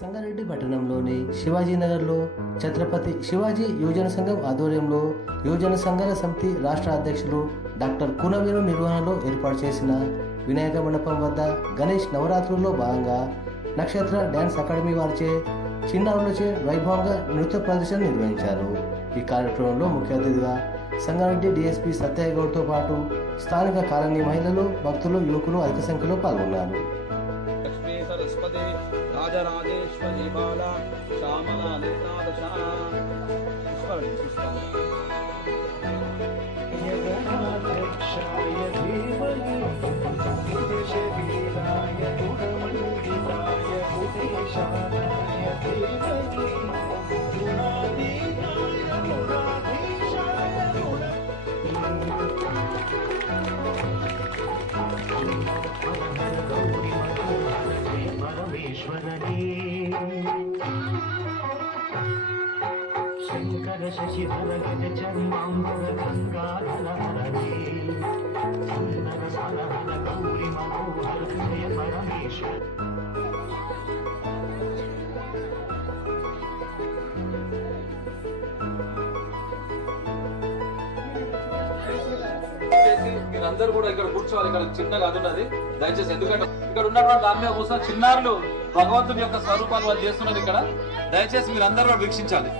సంగారెడ్డి పట్టణంలోని శివాజీనగర్లో ఛత్రపతి శివాజీ యువజన సంఘం ఆధ్వర్యంలో యువజన సంఘాల సమితి రాష్ట్ర అధ్యక్షులు డాక్టర్ కునవేణు నిర్వహణలో ఏర్పాటు చేసిన వినాయక మండపం వద్ద గణేష్ నవరాత్రుల్లో భాగంగా నక్షత్ర డ్యాన్స్ అకాడమీ వారిచే చిన్నారులచే వైభవంగా నృత్య ప్రదర్శన నిర్వహించారు. ఈ కార్యక్రమంలో ముఖ్య అతిథిగా సంగారెడ్డి డిఎస్పీ సత్యగౌడ్తో పాటు స్థానిక కాలనీ మహిళలు భక్తులు యువకులు అధిక సంఖ్యలో పాల్గొన్నారు. లక్ష్మీ సరస్వతి ರಾಜರಾಜೇಶ್ವರಿ ಬಾಲ ಶ್ಯಾಮಲ ನಿರ್ನಾದ శంకర శశిధర గజ చర్మాంబర గంగాధర హరణే సుందర సలహన గౌరి మనోహర జయ పరమేశ్వర దయచేసి మీరందరూ కూడా ఇక్కడ కూర్చోవాలి ఇక్కడ చిన్నగా అది ఉన్నది దయచేసి ఎందుకంటే ఇక్కడ ఉన్నటువంటి దాని మీద కూర్చొని చిన్నారులు భగవంతుని యొక్క స్వరూపాలు వాళ్ళు చేస్తున్నారు ఇక్కడ. దయచేసి మీరందరూ కూడా వీక్షించాలి.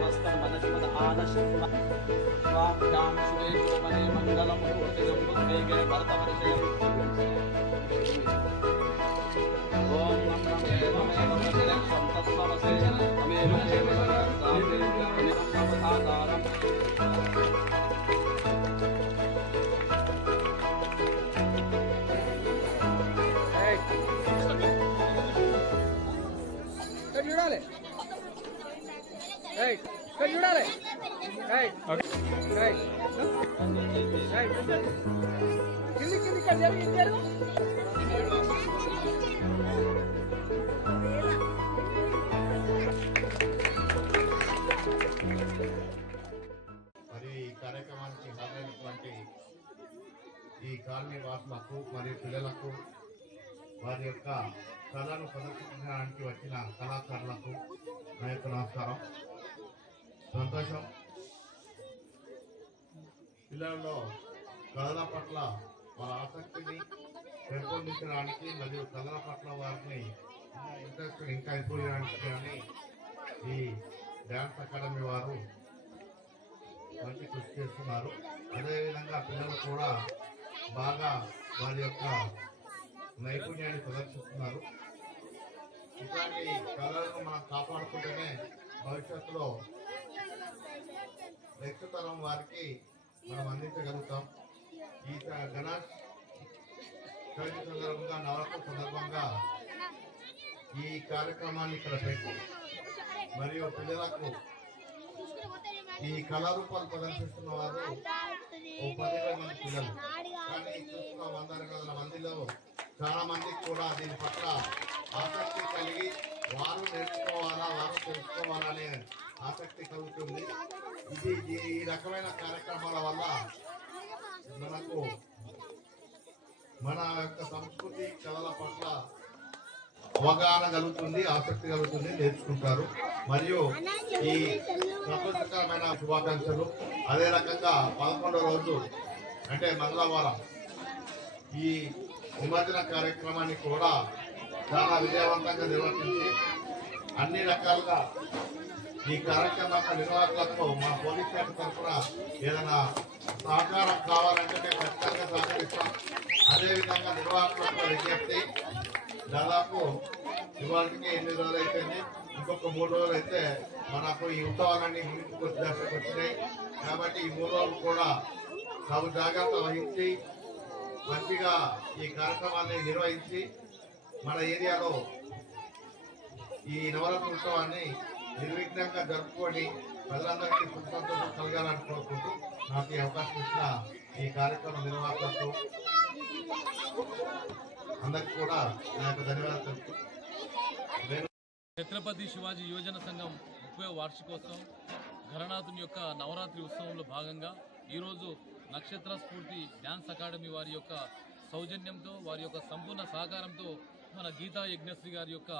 मनस्मद आदशां शुभे शोभने मङ्गलं मुहूर्तिगम्बुद्वेगे भरतवर्षे ॐ नम नमेवमेव प्रतिलक्षं तत्त्वमसे नमेवमेव सर्वं साधे नमेवमेव साधारम् మరి ఈ కార్యక్రమానికి హాజరైనటువంటి ఈ కాలనీ వాసులకు మరియు పిల్లలకు వారి యొక్క కళను ప్రదర్శించడానికి వచ్చిన కళాకారులకు నా యొక్క నమస్కారం. సంతోషం. పిల్లలలో కథల పట్ల వారి ఆసక్తిని పెంపొందించడానికి మరియు కథల పట్ల వారిని ఇంట్రెస్ట్ ఇంకా ఇంప్రూవ్ చేయడానికి కానీ ఈ డ్యాన్స్ అకాడమీ వారు మంచి కృషి చేస్తున్నారు. అదేవిధంగా పిల్లలు కూడా బాగా వారి యొక్క నైపుణ్యాన్ని ప్రదర్శిస్తున్నారు. ఇలాంటి కళలను మనం కాపాడుకుంటేనే భవిష్యత్తులో నెక్స్ట్ తరం వారికి మనం అందించగలుగుతాం. ఈ స- గణేష్ చవితి సందర్భంగా నవరాత్రి సందర్భంగా ఈ కార్యక్రమాన్ని ఇక్కడ పెట్టి మరియు పిల్లలకు ఈ కళారూపాలు ప్రదర్శిస్తున్న వారు పదివేల మంది పిల్లలు. కానీ చూస్తున్న వంద వందల మందిలో చాలా మంది కూడా దీని పట్ల ఆసక్తి కలిగి వారు నేర్చుకోవాలా వారు తెలుసుకోవాలనే ఆసక్తి కలుగుతుంది. ఇది ఈ- ఈ రకమైన కార్యక్రమాల వల్ల మనకు మన యొక్క సంస్కృతి కళల పట్ల అవగాహన కలుగుతుంది ఆసక్తి కలుగుతుంది నేర్చుకుంటారు. మరియు ఈ ప్రపంచకరమైన శుభాకాంక్షలు. అదే రకంగా పదకొండో రోజు అంటే మంగళవారం ఈ నిమజ్జన కార్యక్రమాన్ని కూడా చాలా విజయవంతంగా నిర్వర్తించి అన్ని రకాలుగా ఈ కార్యక్రమ నిర్వాహకులకు మా పోలీస్ శాఖ తరఫున ఏదైనా సహకారం కావాలంటే మేము ఖచ్చితంగా సహకరిస్తాం. అదేవిధంగా నిర్వాహకులకు విజ్ఞప్తి దాదాపు ఇవాళకి ఎన్ని రోజులు అయిపోయింది. ఇంకొక మూడు రోజులు అయితే మనకు ఈ ఉత్సవాలన్నీ ముందుకు వచ్చి వచ్చినాయి. కాబట్టి ఈ మూడు రోజులు కూడా తగు జాగ్రత్త వహించి మంచిగా ఈ కార్యక్రమాన్ని నిర్వహించి మన ఏరియాలో ఈ నవరాత్రి ఉత్సవాన్ని నిర్విఘ్నంగా జరుపుకొని ప్రజలందరికీ సుఖసంతోషం కలగాలని కోరుకుంటూ నాకు ఈ అవకాశం ఇచ్చిన ఈ కార్యక్రమం నిర్వాహకులకు అందరికి కూడా నా యొక్క ధన్యవాదాలు తెలుపుతూ ఛత్రపతి శివాజీ యువజన సంఘం ముప్పై వార్షికోత్సవం ఘరనాథుని యొక్క నవరాత్రి ఉత్సవంలో భాగంగా ఈరోజు నక్షత్ర స్ఫూర్తి డ్యాన్స్ అకాడమీ వారి యొక్క సౌజన్యంతో వారి యొక్క సంపూర్ణ సహకారంతో మన గీతా యజ్ఞశ్రీ గారి యొక్క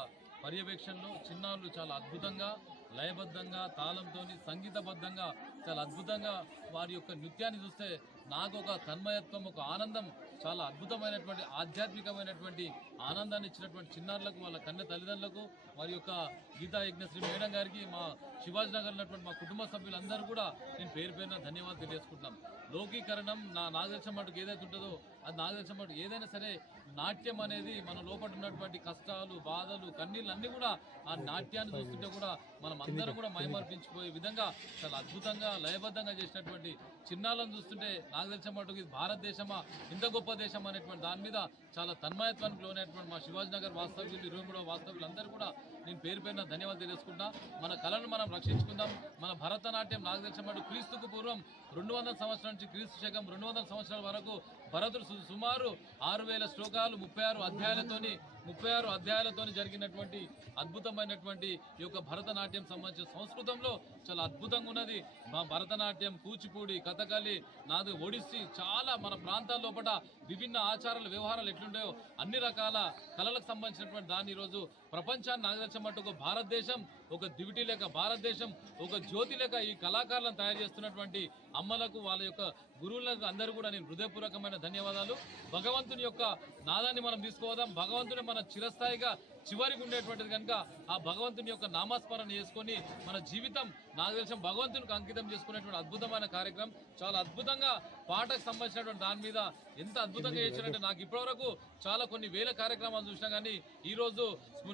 పర్యవేక్షణలో చిన్నారులు చాలా అద్భుతంగా లయబద్ధంగా తాళంతో సంగీతబద్ధంగా చాలా అద్భుతంగా వారి యొక్క నృత్యాన్ని చూస్తే నాకు ఒక తన్మయత్వం ఒక ఆనందం చాలా అద్భుతమైనటువంటి ఆధ్యాత్మికమైనటువంటి ఆనందాన్ని ఇచ్చినటువంటి చిన్నారులకు వాళ్ళ కన్న తల్లిదండ్రులకు వారి యొక్క గీతా యజ్ఞశ్రీ మేడం గారికి మా శివాజీ నగర్ ఉన్నటువంటి మా కుటుంబ సభ్యులందరూ కూడా నేను పేరు పేరున ధన్యవాదాలు తెలియజేసుకుంటున్నాను. లోకీకరణం నా నాగదర్శనం మటుకు ఏదైతే ఉంటుందో అది నాగదర్శనం మటుకు ఏదైనా సరే నాట్యం అనేది మన లోపల ఉన్నటువంటి కష్టాలు బాధలు కన్నీళ్ళు అన్నీ కూడా ఆ నాట్యాన్ని చూస్తుంటే కూడా మనం అందరం కూడా మైమర్పించిపోయే విధంగా చాలా అద్భుతంగా లయబద్ధంగా చేసినటువంటి చిన్నాలను చూస్తుంటే నాకు తెలిసిన మటుకు ఇది భారతదేశమా ఇంత గొప్ప దేశం అనేటువంటి దాని మీద చాలా తన్మయత్వానికి లోనైనటువంటి మా శివాజీ నగర్ వాస్తవ్యులు ఇరవై మూడవ వాస్తవ్యులు అందరూ కూడా నేను పేరు పేరున ధన్యవాదాలు తెలియజేసుకుంటా మన కళను మనం రక్షించుకుందాం. మన భరతనాట్యం నాకు తెలిసిన మటుకు క్రీస్తుకు పూర్వం రెండు వందల సంవత్సరాల నుంచి క్రీస్తు శకం రెండు వందల సంవత్సరాల వరకు భరతుడు సు- సుమారు ఆరు వేల శ్లోకాలు ముప్పై ఆరు అధ్యాయాలతోని ముప్పై ఆరు అధ్యాయాలతోని జరిగినటువంటి అద్భుతమైనటువంటి ఈ యొక్క భరతనాట్యం సంబంధించిన సంస్కృతంలో చాలా అద్భుతంగా ఉన్నది. మా భరతనాట్యం కూచిపూడి కథకళి నాది ఒడిస్సీ చాలా మన ప్రాంతాల లోపల విభిన్న ఆచారాలు వ్యవహారాలు ఎట్లుంటాయో అన్ని రకాల కళలకు సంబంధించినటువంటి దాన్ని ఈరోజు ప్రపంచాన్ని నాగదర్శనట్టు ఒక భారతదేశం ఒక దివిటి లేక భారతదేశం ఒక జ్యోతి లేక ఈ కళాకారులను తయారు చేస్తున్నటువంటి అమ్మలకు వాళ్ళ యొక్క గురువులకు అందరూ కూడా నేను హృదయపూర్వకమైన ధన్యవాదాలు. భగవంతుని యొక్క నాదాన్ని మనం తీసుకోవదాం భగవంతుని మన చిరస్థాయిగా చివరికి ఉండేటువంటిది కనుక ఆ భగవంతుని యొక్క నామస్మరణ చేసుకొని మన జీవితం నాకు తెలిసిన భగవంతునికి అంకితం చేసుకునేటువంటి అద్భుతమైన కార్యక్రమం. చాలా అద్భుతంగా పాటకు సంబంధించినటువంటి దాని మీద ఎంత అద్భుతంగా చేసినట్టు నాకు ఇప్పటివరకు చాలా కొన్ని వేల కార్యక్రమాలు చూసినా కానీ ఈ రోజు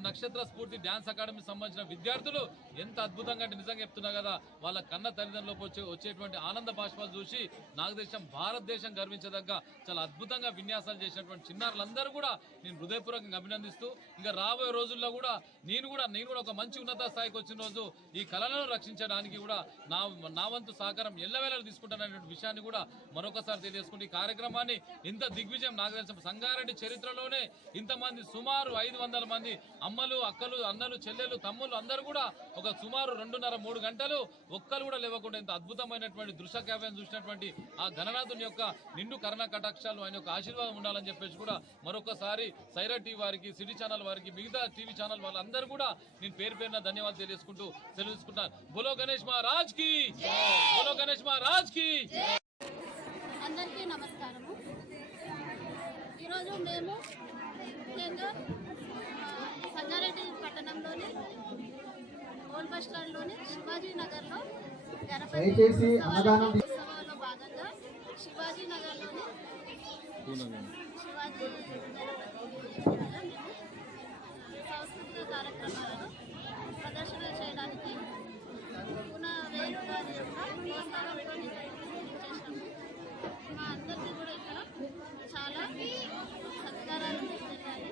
నక్షత్ర స్ఫూర్తి డ్యాన్స్ అకాడమీకి సంబంధించిన విద్యార్థులు ఎంత అద్భుతంగా అంటే నిజంగా చెప్తున్నా కదా వాళ్ళ కన్న తల్లిదండ్రులకు వచ్చే వచ్చేటువంటి ఆనంద బాష్పాలు చూసి నాకు తెలిసిన భారతదేశం గర్వించదగ్గ చాలా అద్భుతంగా విన్యాసాలు చేసినటువంటి చిన్నారులందరూ కూడా నేను హృదయపూర్వకంగా అభినందిస్తూ ఇంకా రాబోయే రోజుల్లో కూడా నేను కూడా నేను కూడా ఒక మంచి ఉన్నత స్థాయికి వచ్చిన రోజు ఈ కళలను రక్షించడానికి కూడా నా నా వంతు సహకారం ఎల్లవేళలు తీసుకుంటాననే విషయాన్ని కూడా మరొకసారి తెలియజేసుకుంటే ఈ కార్యక్రమాన్ని ఇంత దిగ్విజయం నాకు తెలిసిన సంగారెడ్డి చరిత్రలోనే ఇంతమంది సుమారు ఐదు వందల మంది అమ్మలు అక్కలు అన్నలు చెల్లెలు తమ్ముళ్ళు అందరూ కూడా ఒక సుమారు రెండున్నర మూడు గంటలు ఒక్కరు కూడా లేవకుండా ఇంత అద్భుతమైనటువంటి దృశ్య కావ్యం చూసినటువంటి ఆ గణనాథుని యొక్క నిండు కరణ కటాక్షాలు ఆయన యొక్క ఆశీర్వాదం ఉండాలని చెప్పేసి కూడా మరొకసారి సైరా టీవీ వారికి సిటీ ఛానల్ వారికి మిగతా టీవీ ఛానల్ వాళ్ళందరూ కూడా నేను పేరు పేరున ధన్యవాదాలు తెలియజేసుకుంటూ తెలుసుకుంటాను బోలో గణేష్ మహారాజ్కి! బోలో గణేష్ మహారాజ్కి! అందరికీ నమస్కారము. ఈరోజు మేము ముఖ్యంగా సంగారెడ్డి పట్టణంలోని ఓల్డ్ బస్ స్టాండ్లోని శివాజీ నగర్లో గణపతి ఉత్సవాల్లో భాగంగా శివాజీ నగర్లోని శివాజీ గణపతి వద్ద మేము సాంస్కృతిక కార్యక్రమాలను ప్రదర్శన చేయడానికి పున వేణుగారి యొక్క ప్రోత్సాహంతో చేసినాము మా అందరికీ కూడా ఇక్కడ చాలా సత్కారాలు జరిగాయి.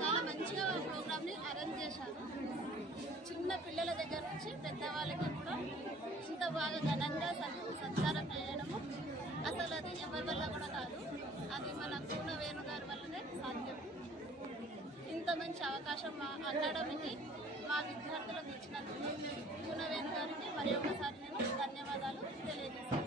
చాలా మంచిగా ప్రోగ్రామ్ని అరేంజ్ చేశారు. చిన్న పిల్లల దగ్గర నుంచి పెద్దవాళ్ళకి కూడా ఇంత బాగా ఘనంగా సత్- సత్కారం చేయడము. అసలు అది ఎవరి వల్ల కూడా కాదు. అది మన వేరు ఇంత అవకాశం మా అకాడమీకి మా విద్యార్థులకు ఇచ్చినందుకు పూర్ణ గారికి మరి ఒకసారి నేను ధన్యవాదాలు తెలియజేస్తాను